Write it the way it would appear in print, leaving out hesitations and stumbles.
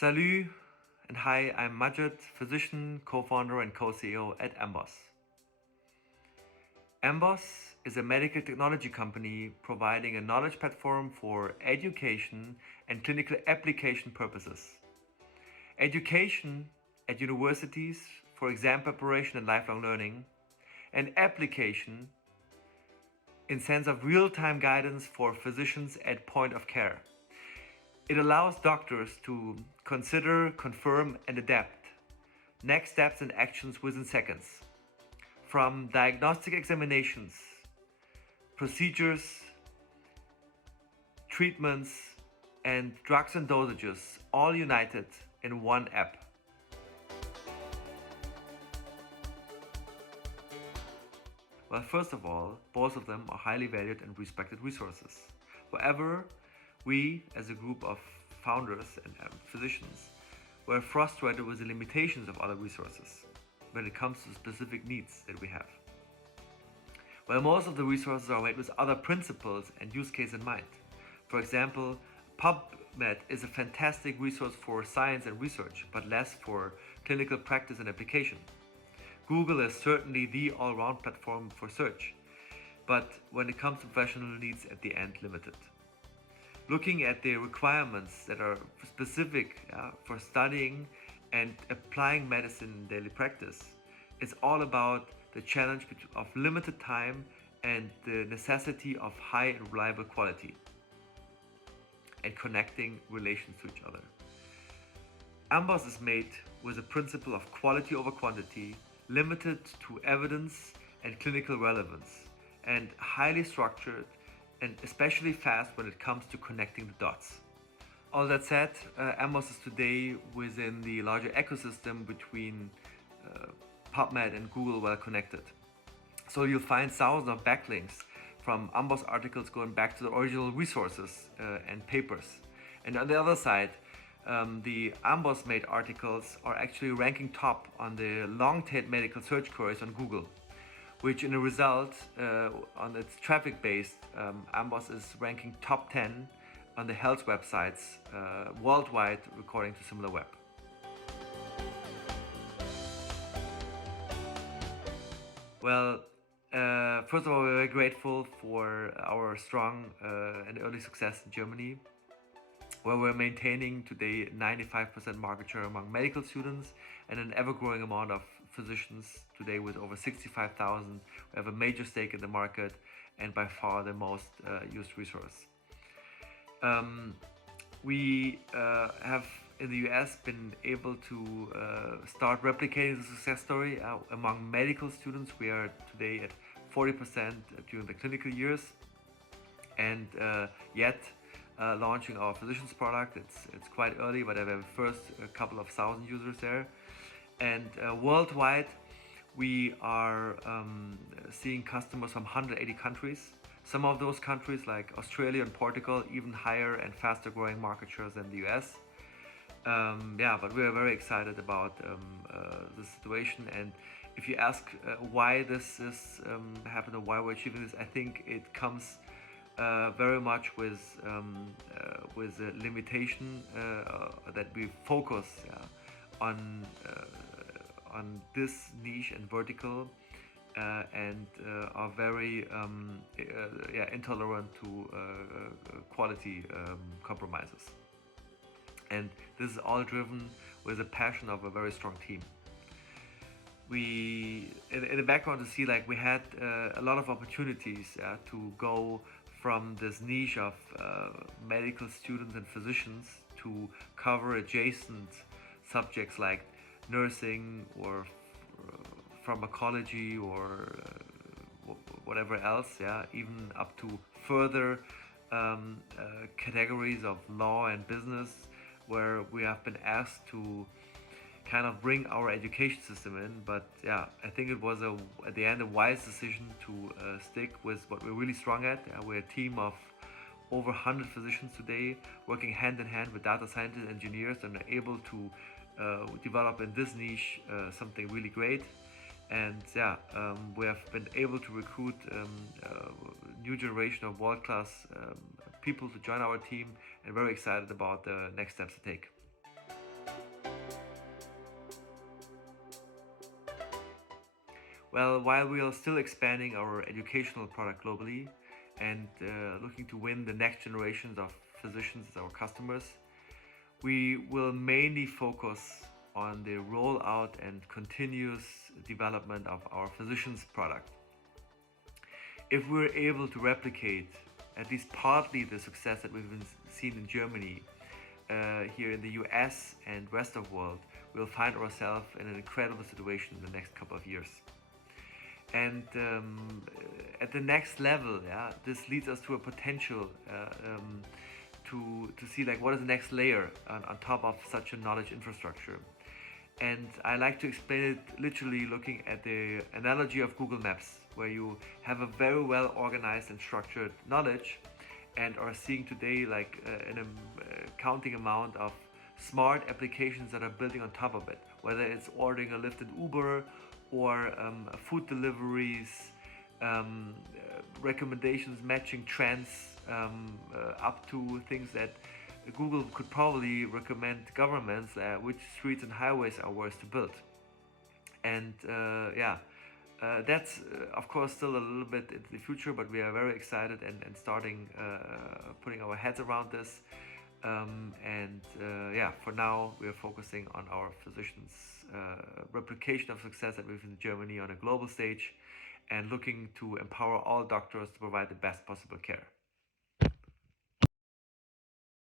Salut and hi, I'm Madjid, physician, co-founder and co-CEO at Amboss. Amboss is a medical technology company providing a knowledge platform for education and clinical application purposes. Education at universities for exam preparation and lifelong learning, and application in sense of real-time guidance for physicians at point of care. It allows doctors to consider, confirm, and adapt next steps and actions within seconds. From diagnostic examinations, procedures, treatments, and drugs and dosages, all united in one app. Well, first of all, both of them are highly valued and respected resources. However, we, as a group of founders and physicians, were frustrated with the limitations of other resources when it comes to specific needs that we have. Well, most of the resources are made with other principles and use case in mind. For example, PubMed is a fantastic resource for science and research, but less for clinical practice and application. Google is certainly the all-round platform for search, but when it comes to professional needs, at the end, limited. Looking at the requirements that are specific for studying and applying medicine in daily practice, it's all about the challenge of limited time and the necessity of high and reliable quality and connecting relations to each other. Amboss is made with a principle of quality over quantity, limited to evidence and clinical relevance, and highly structured and especially fast when it comes to connecting the dots. All that said, Amboss is today within the larger ecosystem between PubMed and Google well connected. So you'll find thousands of backlinks from Amboss articles going back to the original resources and papers. And on the other side, the Amboss made articles are actually ranking top on the long-tailed medical search queries on Google, which in a result, on its traffic-based, Amboss is ranking top 10 on the health websites worldwide according to SimilarWeb. Well, first of all, we're very grateful for our strong and early success in Germany, where we're maintaining today 95% market share among medical students and an ever-growing amount of physicians today with over 65,000. We have a major stake in the market and by far the most used resource. We have in the US been able to start replicating the success story among medical students. We are today at 40% during the clinical years, and yet launching our physicians product. It's quite early, but I have first a couple of thousand users there. And worldwide, we are seeing customers from 180 countries. Some of those countries, like Australia and Portugal, even higher and faster growing market shares than the US. But we are very excited about the situation. And if you ask why this is happened or why we're achieving this, I think it comes very much with the limitation that we focus on this niche and vertical, and are very intolerant to quality compromises. And this is all driven with the passion of a very strong team. We, in the background, to see like we had a lot of opportunities to go from this niche of medical students and physicians to cover adjacent subjects like nursing or pharmacology or whatever else, even up to further categories of law and business, where we have been asked to kind of bring our education system in. But I think it was at the end a wise decision to stick with what we're really strong at. We're a team of over 100 physicians today, working hand in hand with data scientists and engineers, and are able to develop in this niche something really great. And we have been able to recruit a new generation of world-class people to join our team, and very excited about the next steps to take. Well, while we are still expanding our educational product globally and looking to win the next generations of physicians as our customers, we will mainly focus on the rollout and continuous development of our physicians product. If we're able to replicate at least partly the success that we've seen in Germany, here in the US and rest of the world, we'll find ourselves in an incredible situation in the next couple of years. And at the next level, yeah, this leads us to a potential to see like what is the next layer on top of such a knowledge infrastructure. And I like to explain it literally looking at the analogy of Google Maps, where you have a very well organized and structured knowledge and are seeing today like an counting amount of smart applications that are building on top of it, whether it's ordering a Lyft and Uber or food deliveries, recommendations matching trends, up to things that Google could probably recommend governments which streets and highways are worth to build. And that's of course still a little bit into the future, but we are very excited and starting putting our heads around this. For now we are focusing on our physicians' replication of success that we've in Germany on a global stage and looking to empower all doctors to provide the best possible care.